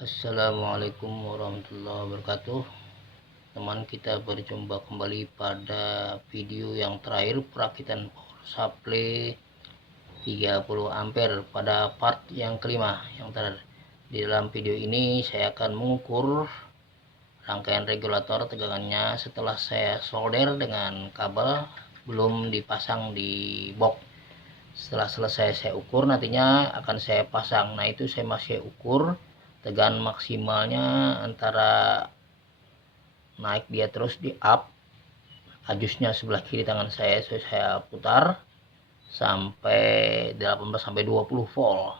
Assalamualaikum warahmatullahi wabarakatuh. Teman, kita berjumpa kembali pada video yang terakhir perakitan power supply 30 ampere pada part yang kelima yang terakhir. Di dalam video ini saya akan mengukur rangkaian regulator tegangannya setelah saya solder dengan kabel belum dipasang di box. Setelah selesai saya ukur, nantinya akan saya pasang. Nah, itu saya masih ukur tegangan maksimalnya antara naik dia terus di up, ajusnya sebelah kiri tangan saya putar sampai 18 sampai 20 volt.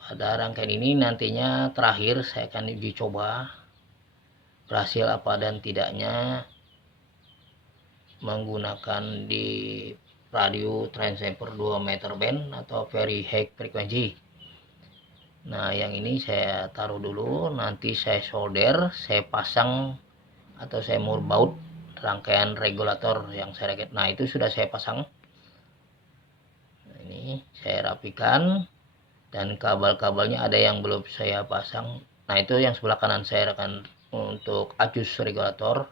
Pada rangkaian ini nantinya terakhir saya akan uji coba berhasil apa dan tidaknya menggunakan di radio transceiver 2 meter band atau very high frequency. Nah, yang ini saya taruh dulu, nanti saya solder, saya pasang atau saya murbaut rangkaian regulator yang saya rakit. Nah, itu sudah saya pasang. Nah, ini saya rapikan dan kabel-kabelnya ada yang belum saya pasang. Nah, itu yang sebelah kanan saya akan untuk ajus regulator.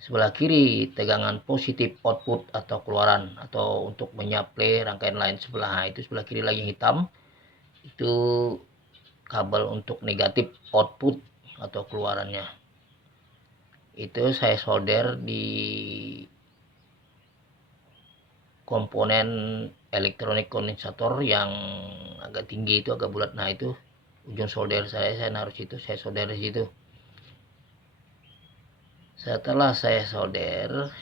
Sebelah kiri tegangan positif output atau keluaran atau untuk menyaplai rangkaian lain sebelah. Nah, itu sebelah kiri lagi hitam. Itu kabel untuk negatif output atau keluarannya. Itu saya solder di komponen elektronik kondensator yang agak tinggi itu, agak bulat. Nah, itu ujung solder saya naruh situ, saya solder di situ. Setelah saya solder,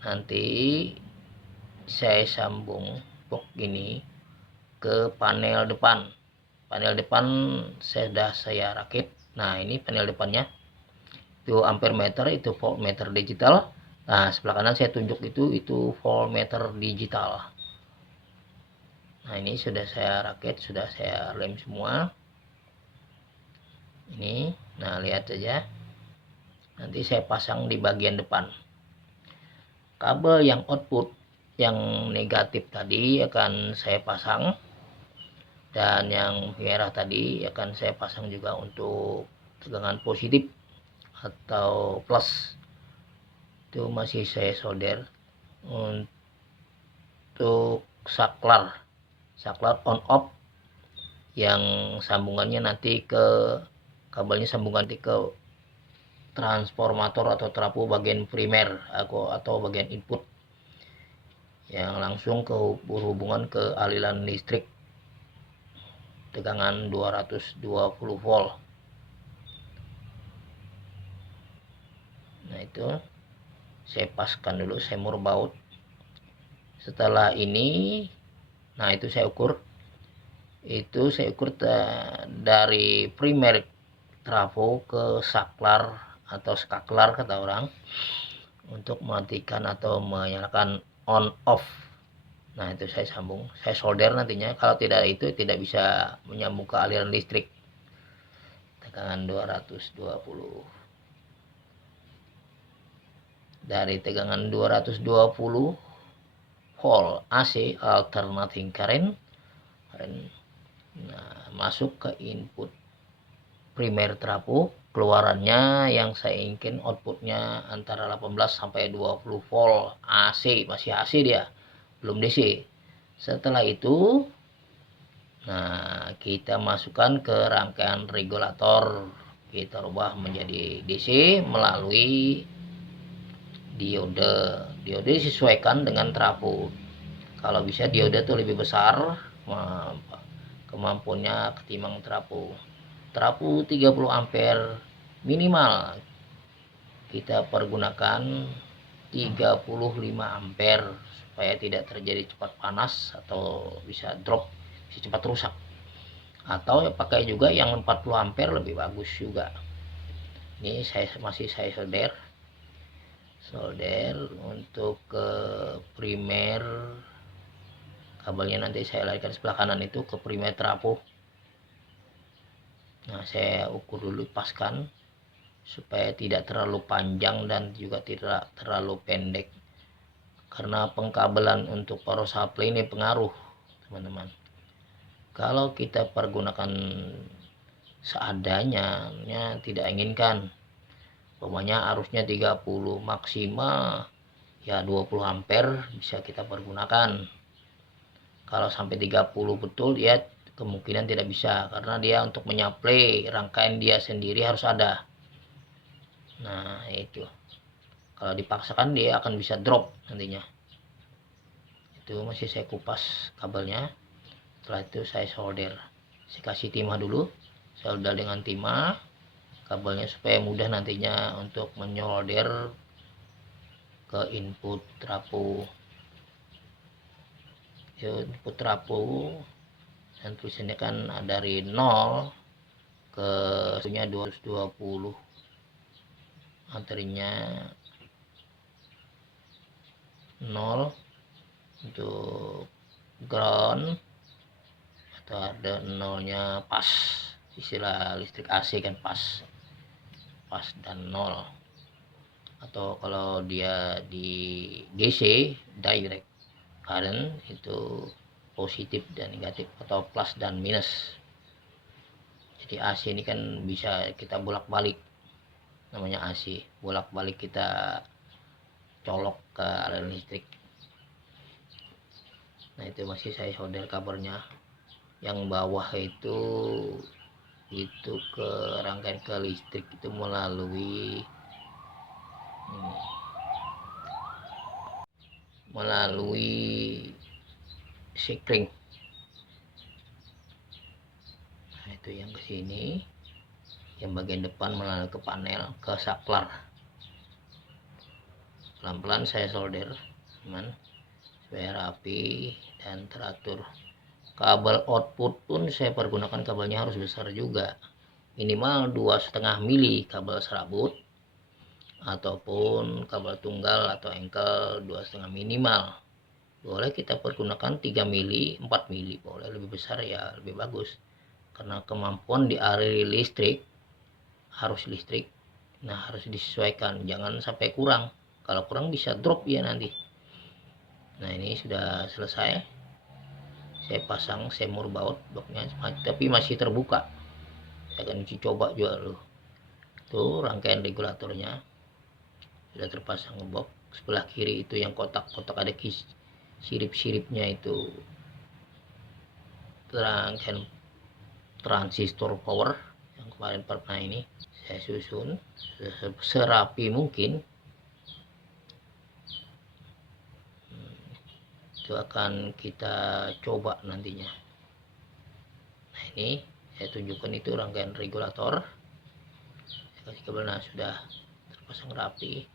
nanti saya sambung box ini ke panel depan. Panel depan sudah saya rakit. Nah, ini panel depannya. Itu ampere meter, itu voltmeter digital. Nah, sebelah kanan saya tunjuk itu voltmeter digital. Nah, ini sudah saya rakit, sudah saya lem semua. Ini, nah lihat saja. Nanti saya pasang di bagian depan. Kabel yang output yang negatif tadi akan saya pasang. Dan yang merah tadi akan saya pasang juga untuk tegangan positif atau plus. Itu masih saya solder. Untuk saklar on off yang sambungannya nanti ke kabelnya sambungan nanti ke transformator atau trafo bagian primer atau bagian input yang langsung ke berhubungan ke aliran listrik tegangan 220 volt. Nah, itu saya paskan dulu, saya murbaut. Setelah ini, nah itu saya ukur. Itu saya ukur dari primer trafo ke saklar atau skaklar kata orang, untuk mematikan atau menyalakan on off. Nah, itu saya sambung, saya solder nantinya. Kalau tidak itu tidak bisa menyambung ke aliran listrik tegangan 220. Dari tegangan 220 volt AC alternating current, nah, masuk ke input primer trafo. Keluarannya yang saya ingin outputnya antara 18 sampai 20 volt AC, masih AC dia, belum DC. Setelah itu, nah, kita masukkan ke rangkaian regulator, kita rubah menjadi DC melalui diode. Diode disesuaikan dengan trafo. Kalau bisa diode itu lebih besar kemampuannya ketimbang trafo. Trafo 30 ampere minimal kita pergunakan 35 ampere supaya tidak terjadi cepat panas atau bisa drop, bisa cepat rusak. Atau pakai juga yang 40 ampere lebih bagus juga. Ini masih saya solder untuk ke primer. Kabelnya nanti saya larikan sebelah kanan itu ke primer trafo. Nah, saya ukur dulu, paskan supaya tidak terlalu panjang dan juga tidak terlalu pendek, karena pengkabelan untuk power supply ini pengaruh, teman-teman. Kalau kita pergunakan seadanya, tidak inginkan, umpamanya arusnya 30 maksimal ya 20 ampere bisa kita pergunakan. Kalau sampai 30 betul ya kemungkinan tidak bisa, karena dia untuk menyaplai rangkaian dia sendiri harus ada. Nah itu, kalau dipaksakan dia akan bisa drop nantinya. Itu masih saya kupas kabelnya. Setelah itu saya solder, saya kasih timah dulu, solder dengan timah kabelnya supaya mudah nantinya untuk menyolder ke input trafo. Input trafo dan tulisannya kan dari 0 ke 220, antrinya 0 untuk ground, atau ada nolnya pas, istilah listrik AC kan pas dan 0. Atau kalau dia di DC direct current itu positif dan negatif atau plus dan minus. Jadi AC ini kan bisa kita bolak-balik, namanya AC, bolak-balik kita colok ke aliran listrik. Nah itu masih saya solder kabelnya. Yang bawah itu ke rangkaian ke listrik itu melalui sekring. Nah itu yang ke sini, yang bagian depan melalui ke panel ke saklar. Pelan-pelan saya solder teman supaya rapi dan teratur. Kabel output pun saya pergunakan kabelnya harus besar juga, minimal 2,5 mili kabel serabut, ataupun kabel tunggal atau engkel 2,5 minimal. Boleh kita pergunakan 3 mili, 4 mili, boleh lebih besar ya lebih bagus, karena kemampuan di area listrik harus listrik. Nah harus disesuaikan, jangan sampai kurang. Kalau kurang bisa drop ya nanti. Nah ini sudah selesai, saya pasang semur baut boxnya, tapi masih terbuka. Saya akan uji coba juga loh. Tuh rangkaian regulatornya sudah terpasang box. Sebelah kiri itu yang kotak-kotak ada sirip-siripnya itu rangkaian transistor power yang kemarin pernah ini saya susun serapi mungkin. Itu akan kita coba nantinya. Nah ini saya tunjukkan itu rangkaian regulator, saya kasih kabel. Nah sudah terpasang rapi.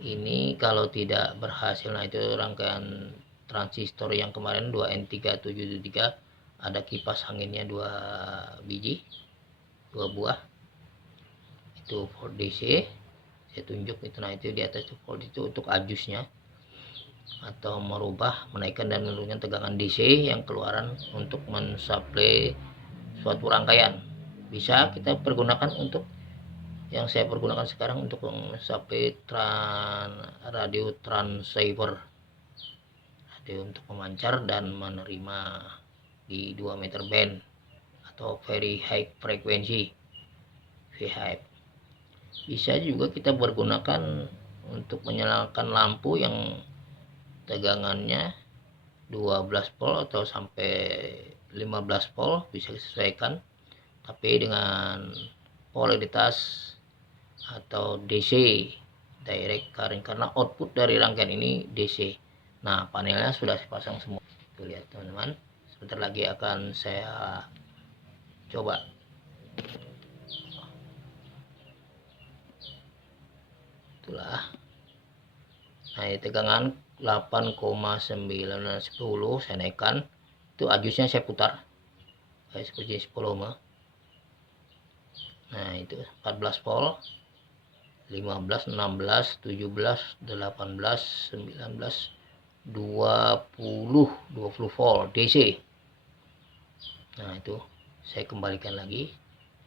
Ini kalau tidak berhasil, nah itu rangkaian transistor yang kemarin 2N3773, ada kipas anginnya 2 biji, 2 buah, itu volt DC saya tunjuk itu. Nah itu di atas itu volt itu untuk ajusnya, atau merubah menaikkan dan menurunkan tegangan DC yang keluaran untuk mensuplai suatu rangkaian. Bisa kita pergunakan untuk yang saya pergunakan sekarang untuk mensuplai radio transceiver, radio untuk memancar dan menerima di 2 meter band atau very high frequency, VHF. Bisa juga kita pergunakan untuk menyalakan lampu yang tegangannya 12 volt atau sampai 15 volt, bisa disesuaikan, tapi dengan polaritas atau DC direct current, karena output dari rangkaian ini DC. Nah panelnya sudah saya pasang semua, tuh lihat teman-teman, sebentar lagi akan saya coba. Itulah, nah tegangan 8,9 10 saya naikkan, itu ajusnya saya putar kayak seperti 10 ohm. Nah itu 14 volt, 15, 16, 17, 18, 19, 20 volt DC. Nah itu saya kembalikan lagi,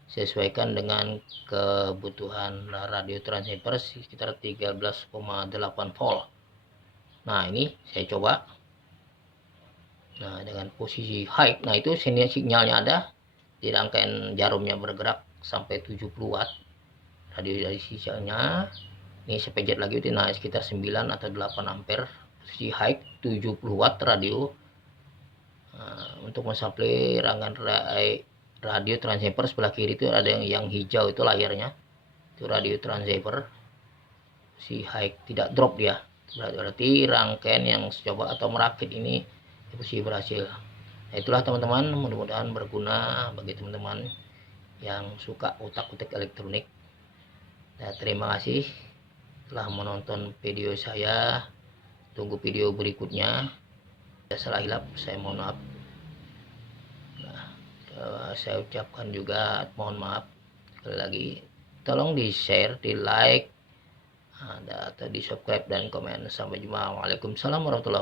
sesuaikan dengan kebutuhan radio transceiver sekitar 13,8 volt. Nah ini saya coba Nah, dengan posisi high, nah itu sinyalnya ada di rangkaian jarumnya bergerak sampai 70 watt radio dari sisanya. Ini saya pencet lagi itu, nah sekitar 9 atau 8 ampere, posisi high 70 watt radio. Untuk mensuplai rangkaian radio transceiver sebelah kiri itu ada yang hijau itu layarnya, itu radio transceiver. Si high tidak drop dia, berarti rangkaian yang coba atau merakit ini posisi berhasil. Nah, itulah teman-teman, mudah-mudahan berguna bagi teman-teman yang suka utak-utik elektronik. Nah, terima kasih telah menonton video saya. Tunggu video berikutnya. Salah hilap saya mohon maaf. Nah, saya ucapkan juga mohon maaf sekali lagi. Tolong di share, di like, atau di subscribe dan komen. Sampai jumpa. Waalaikumsalam warahmatullahi wabarakatuh.